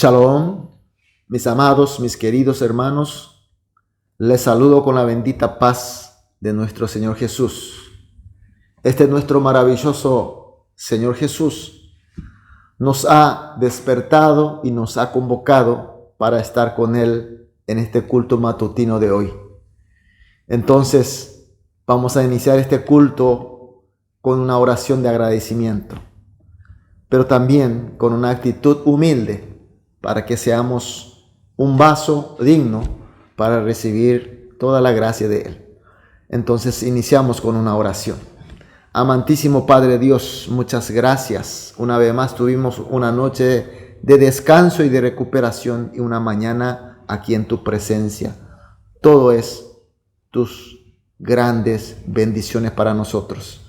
Shalom, mis amados, mis queridos hermanos, les saludo con la bendita paz de nuestro Señor Jesús. Nuestro maravilloso Señor Jesús nos ha despertado y nos ha convocado para estar con Él en este culto matutino de hoy. Entonces, vamos a iniciar este culto con una oración de agradecimiento, pero también con una actitud humilde, para que seamos un vaso digno para recibir toda la gracia de Él. Entonces iniciamos con una oración. Amantísimo Padre Dios, muchas gracias. Una vez más tuvimos una noche de descanso y de recuperación y una mañana aquí en tu presencia. Todo es tus grandes bendiciones para nosotros.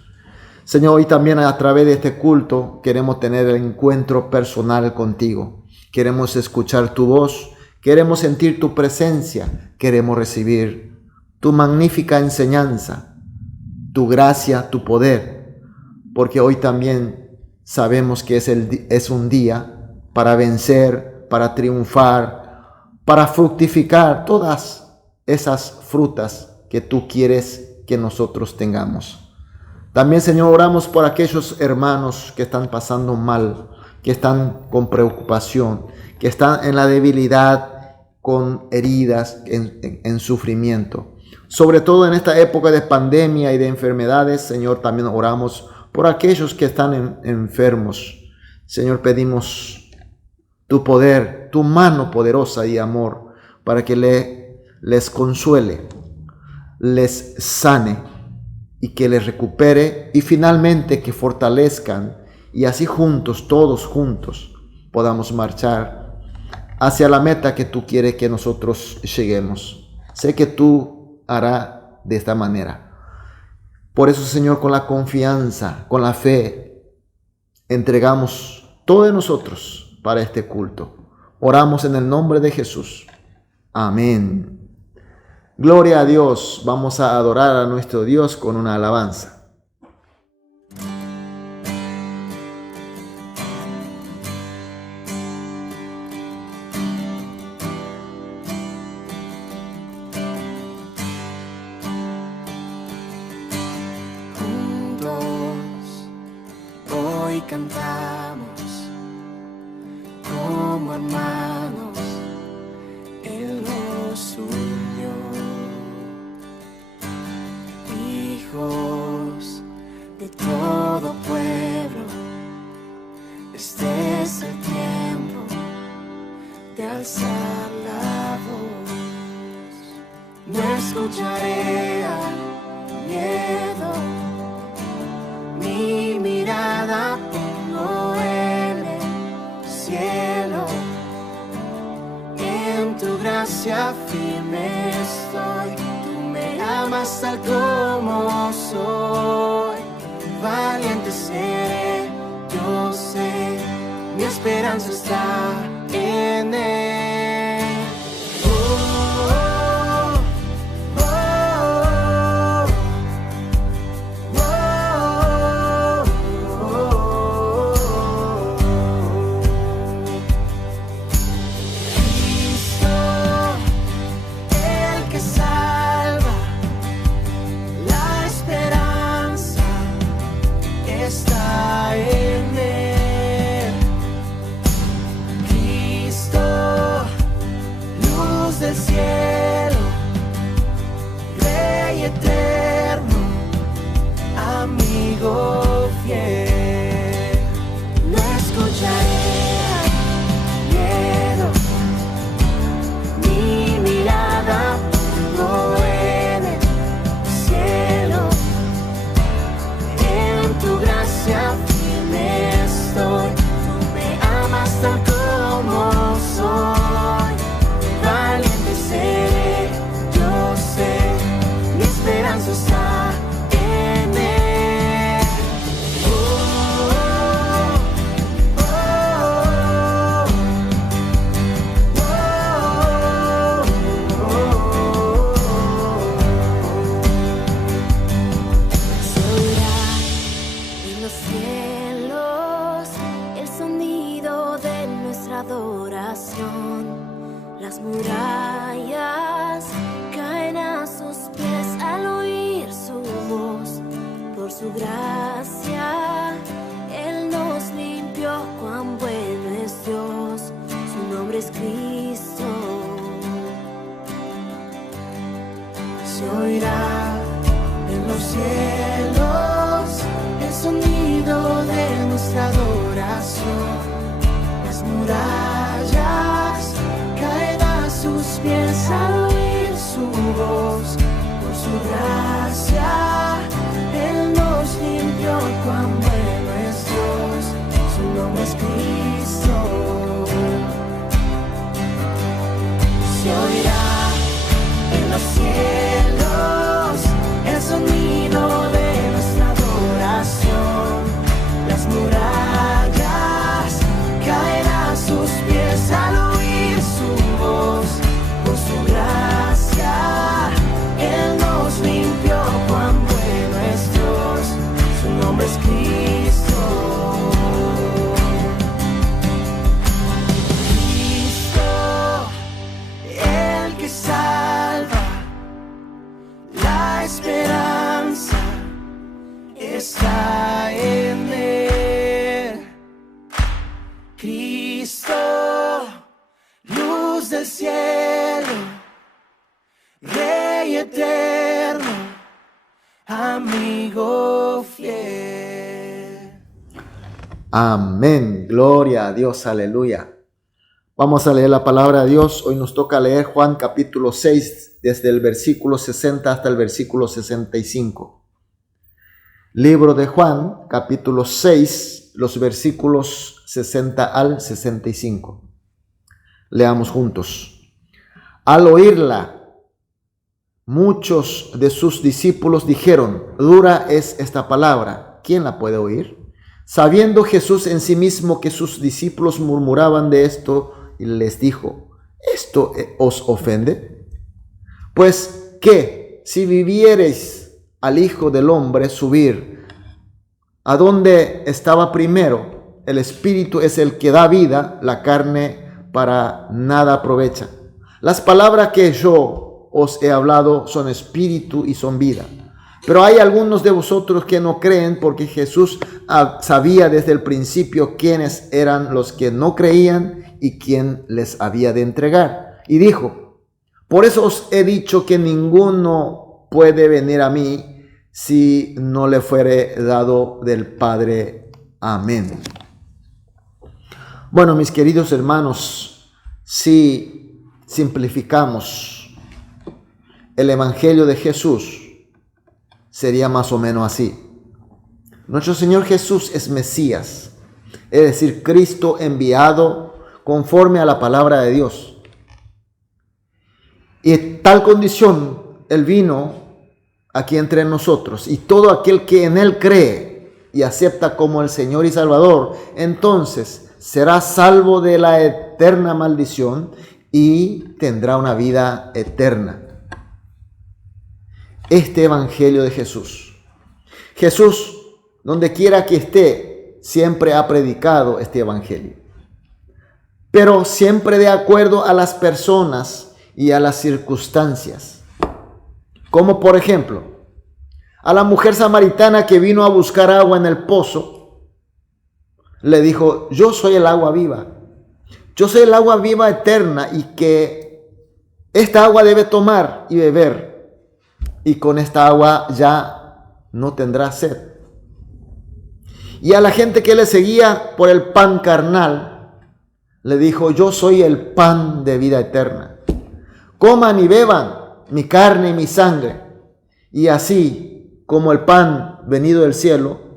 Señor, hoy también a través de este culto queremos tener el encuentro personal contigo. Queremos escuchar tu voz, queremos sentir tu presencia, queremos recibir tu magnífica enseñanza, tu gracia, tu poder, porque hoy también sabemos que es un día para vencer, para triunfar, para fructificar todas esas frutas que tú quieres que nosotros tengamos. También, Señor, oramos por aquellos hermanos que están pasando mal, que están con preocupación, que están en la debilidad, con heridas, en sufrimiento. Sobre todo en esta época de pandemia y de enfermedades, Señor, también oramos por aquellos que están enfermos. Señor, pedimos tu poder, tu mano poderosa y amor, para que les consuele, les sane y que les recupere y finalmente que fortalezcan. Y así juntos, todos juntos, podamos marchar hacia la meta que tú quieres que nosotros lleguemos. Sé que tú harás de esta manera. Por eso, Señor, con la confianza, con la fe, entregamos todo de nosotros para este culto. Oramos en el nombre de Jesús. Amén. Gloria a Dios. Vamos a adorar a nuestro Dios con una alabanza. Cantamos como hermanos, Él nos unió, hijos de todo pueblo. Este es el tiempo de alzar la voz. No escucharé al miedo, mi mirada pongo en el cielo. En tu gracia firme estoy, tú me amas tal como soy. Valiente seré, yo sé, mi esperanza está en Él. Está en Él, Cristo. nuestra adoración. Las murallas caen a sus pies al oír su voz. Por su gracia, Él nos limpió. Cuán bueno es Dios, su nombre es Cristo. Se oirá en los cielos el sonido de nuestra adoración. Las murallas caen a sus pies al oír su voz. Por su gracia, Él nos limpió. Cuán bueno es Dios, su nombre es Cristo. Se oirá en los cielos el sonido de nuestra adoración. Las murallas caen a sus pies al oír su voz. Por su gracia, Él nos limpió. Cuán bueno es Dios, su nombre es Cristo. Cristo, el que salva, la esperanza está en Él. Cristo, luz del cielo, Rey eterno, amigo fiel. Amén. Gloria a Dios. Aleluya. Vamos a leer la palabra de Dios. Hoy nos toca leer Juan capítulo 6, desde el versículo 60 hasta el versículo 65. Libro de Juan, capítulo 6, los versículos 60 al 65. Leamos juntos. Al oírla, muchos de sus discípulos dijeron: dura es esta palabra, ¿quién la puede oír? Sabiendo Jesús en sí mismo que sus discípulos murmuraban de esto, les dijo: ¿esto os ofende? Pues, ¿qué? Si viviereis al Hijo del Hombre subir a donde estaba primero, el Espíritu es el que da vida, la carne para nada aprovecha. Las palabras que yo os he hablado son espíritu y son vida. Pero hay algunos de vosotros que no creen, porque Jesús sabía desde el principio quiénes eran los que no creían y quién les había de entregar. Y dijo: por eso os he dicho que ninguno puede venir a mí si no le fuere dado del Padre. Amén. Bueno, mis queridos hermanos, si simplificamos el Evangelio de Jesús, sería más o menos así. Nuestro Señor Jesús es Mesías, es decir, Cristo enviado conforme a la palabra de Dios. Y en tal condición, Él vino aquí entre nosotros, y todo aquel que en Él cree y acepta como el Señor y Salvador, entonces será salvo de la eterna maldición y tendrá una vida eterna. Este Evangelio de Jesús. Jesús, donde quiera que esté, siempre ha predicado este Evangelio, pero siempre de acuerdo a las personas y a las circunstancias. Como por ejemplo, a la mujer samaritana que vino a buscar agua en el pozo, le dijo: yo soy el agua viva, yo soy el agua viva eterna, y que esta agua debe tomar y beber, y con esta agua ya no tendrá sed. Y a la gente que le seguía por el pan carnal, le dijo: yo soy el pan de vida eterna, coman y beban mi carne y mi sangre, y así como el pan venido del cielo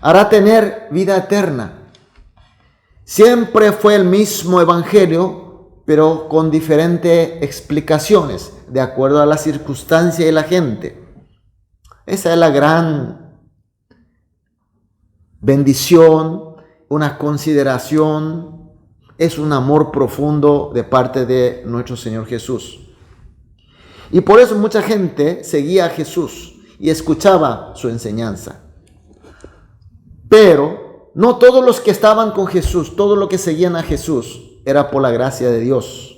hará tener vida eterna. Siempre fue el mismo evangelio, pero con diferentes explicaciones, de acuerdo a la circunstancia y la gente. Esa es la gran bendición, una consideración, es un amor profundo de parte de nuestro Señor Jesús. Y por eso mucha gente seguía a Jesús y escuchaba su enseñanza. Pero no todos los que estaban con Jesús, todos los que seguían a Jesús, era por la gracia de Dios.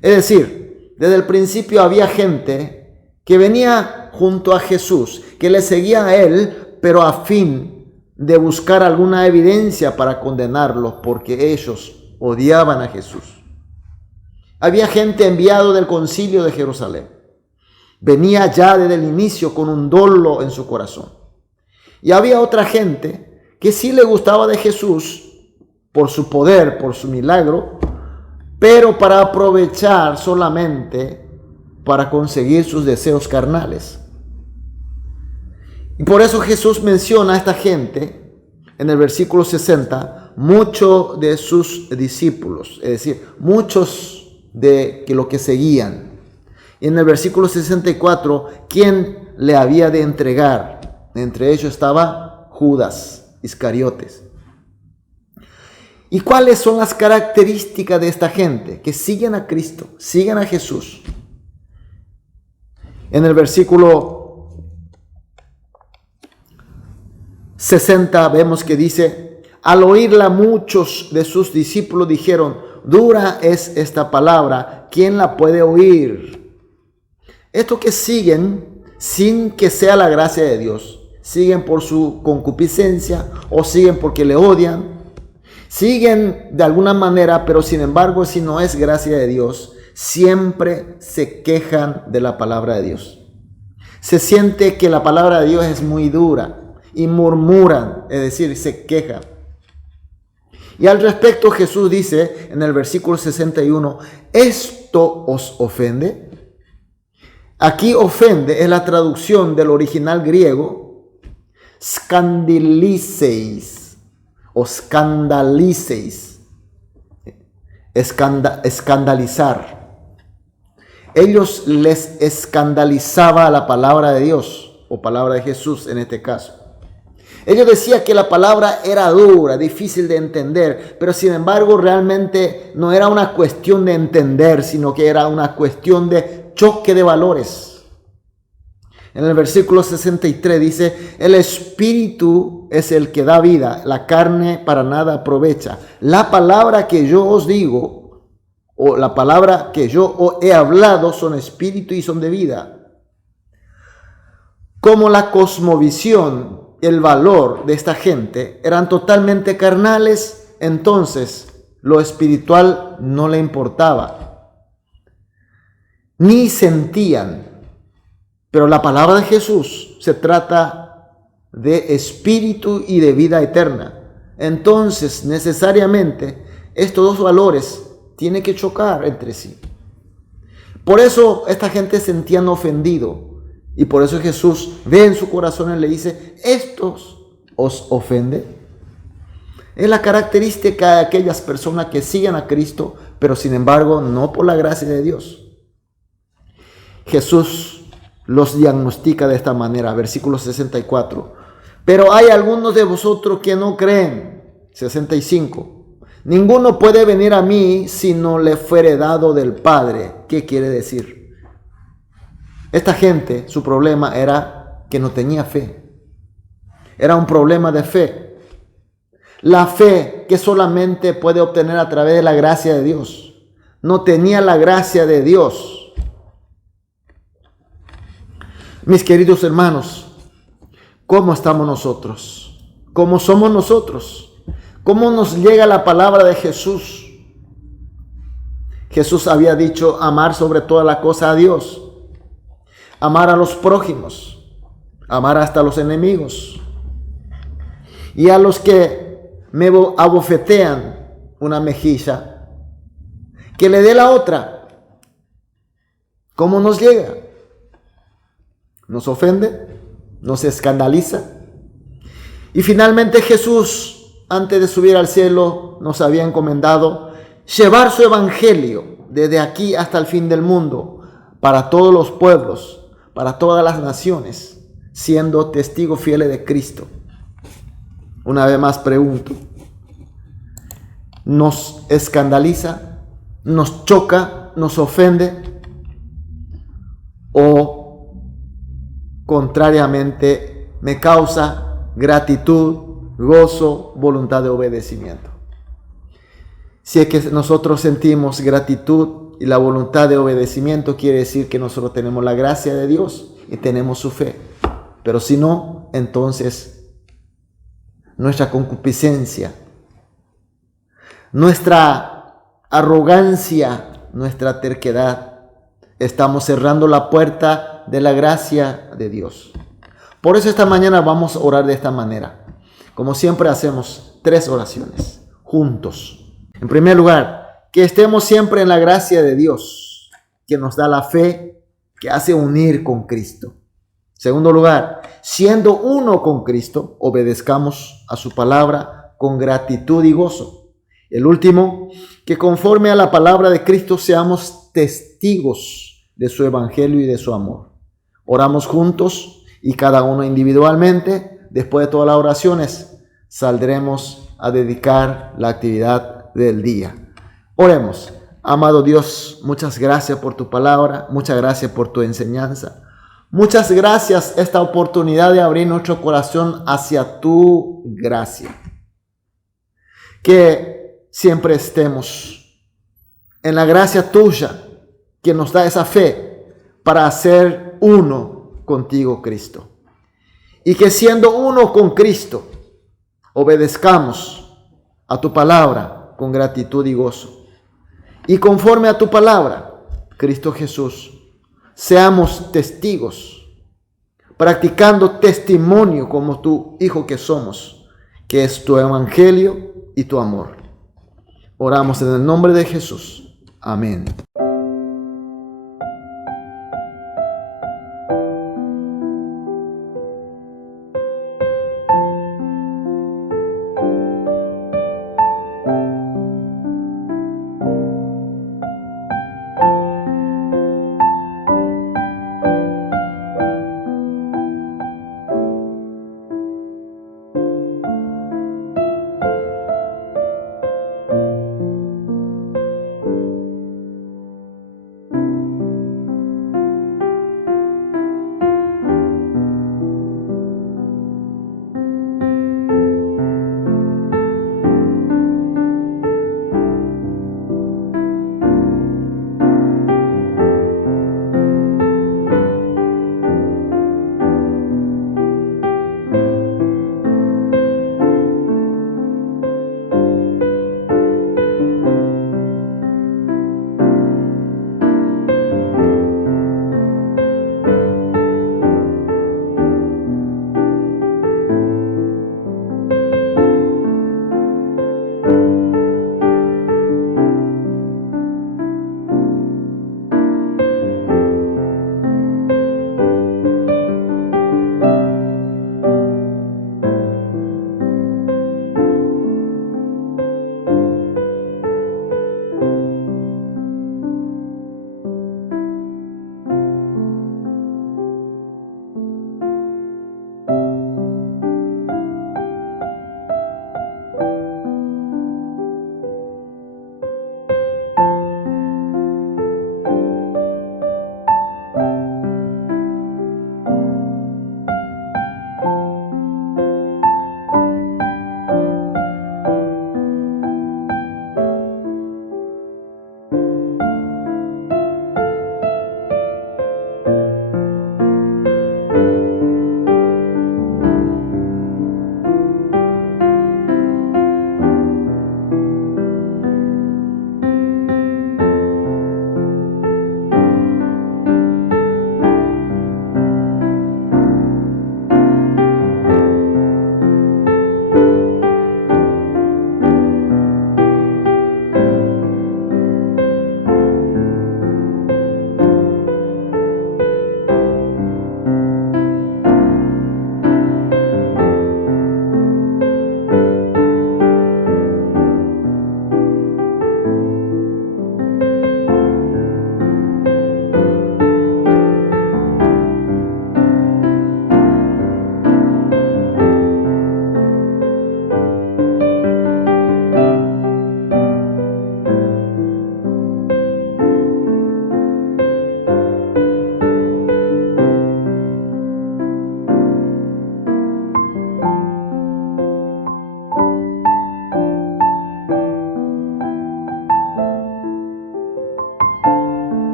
Es decir, desde el principio había gente que venía junto a Jesús, que le seguía a Él, pero a fin de buscar alguna evidencia para condenarlo, porque ellos odiaban a Jesús. Había gente enviado del concilio de Jerusalén. Venía ya desde el inicio con un dolo en su corazón. Y había otra gente que sí le gustaba de Jesús por su poder, por su milagro, pero para aprovechar solamente para conseguir sus deseos carnales. Y por eso Jesús menciona a esta gente en el versículo 60, muchos de sus discípulos, es decir, muchos de los que seguían. Y en el versículo 64, ¿quién le había de entregar? Entre ellos estaba Judas Iscariotes. ¿Y cuáles son las características de esta gente que siguen a Cristo, siguen a Jesús? En el versículo 60 vemos que dice, al oírla muchos de sus discípulos dijeron, dura es esta palabra, ¿quién la puede oír? Estos que siguen sin que sea la gracia de Dios, siguen por su concupiscencia o siguen porque le odian, siguen de alguna manera, pero sin embargo, si no es gracia de Dios, siempre se quejan de la palabra de Dios. Se siente que la palabra de Dios es muy dura y murmuran, es decir, se quejan. Y al respecto Jesús dice en el versículo 61, ¿esto os ofende? Aquí ofende es la traducción del original griego, scandaliceis o scandaliceis, escandalizar. Ellos les escandalizaba la palabra de Dios o palabra de Jesús en este caso. Ellos decían que la palabra era dura, difícil de entender, pero sin embargo realmente no era una cuestión de entender, sino que era una cuestión de choque de valores. En el versículo 63 dice, el espíritu es el que da vida, la carne para nada aprovecha. La palabra que yo os digo, o la palabra que yo he hablado, son espíritu y son de vida. Como la cosmovisión, el valor de esta gente eran totalmente carnales, entonces lo espiritual no le importaba, ni sentían. Pero la palabra de Jesús se trata de espíritu y de vida eterna. Entonces, necesariamente, estos dos valores tienen que chocar entre sí. Por eso esta gente se sentían ofendidos. Y por eso Jesús ve en su corazón y le dice, ¿estos os ofende? Es la característica de aquellas personas que siguen a Cristo, pero sin embargo no por la gracia de Dios. Jesús los diagnostica de esta manera, versículo 64. Pero hay algunos de vosotros que no creen. 65. Ninguno puede venir a mí si no le fuere dado del Padre. ¿Qué quiere decir? Esta gente, su problema era que no tenía fe. Era un problema de fe. La fe que solamente puede obtener a través de la gracia de Dios. No tenía la gracia de Dios. Mis queridos hermanos, ¿cómo estamos nosotros? ¿Cómo somos nosotros? ¿Cómo nos llega la palabra de Jesús? Jesús había dicho amar sobre toda la cosa a Dios, amar a los prójimos, amar hasta a los enemigos. Y a los que me abofetean una mejilla, que le dé la otra. ¿Cómo nos llega? ¿Nos ofende? ¿Nos escandaliza? Y finalmente Jesús, antes de subir al cielo, nos había encomendado llevar su evangelio desde aquí hasta el fin del mundo, para todos los pueblos, para todas las naciones, siendo testigos fieles de Cristo. Una vez más pregunto, ¿nos escandaliza? ¿Nos choca? ¿Nos ofende? ¿O contrariamente me causa gratitud, gozo, voluntad de obedecimiento. Si es que nosotros sentimos gratitud y la voluntad de obedecimiento, quiere decir que nosotros tenemos la gracia de Dios y tenemos su fe. Pero si no, entonces nuestra concupiscencia, nuestra arrogancia, nuestra terquedad, estamos cerrando la puerta de la gracia de Dios. Por eso esta mañana vamos a orar de esta manera. Como siempre hacemos 3 oraciones juntos. En primer lugar, que estemos siempre en la gracia de Dios, que nos da la fe, que hace unir con Cristo. Segundo lugar, siendo uno con Cristo, obedezcamos a su palabra con gratitud y gozo. El último, que conforme a la palabra de Cristo seamos testigos de su evangelio y de su amor. Oramos juntos y cada uno individualmente. Después de todas las oraciones, saldremos a dedicar la actividad del día. Oremos. Amado Dios, muchas gracias por tu palabra, muchas gracias por tu enseñanza. Muchas gracias esta oportunidad de abrir nuestro corazón hacia tu gracia. Que siempre estemos en la gracia tuya, que nos da esa fe para ser uno contigo, Cristo. Y que siendo uno con Cristo, obedezcamos a tu palabra con gratitud y gozo. Y conforme a tu palabra, Cristo Jesús, seamos testigos, practicando testimonio como tu Hijo que somos, que es tu evangelio y tu amor. Oramos en el nombre de Jesús. Amén.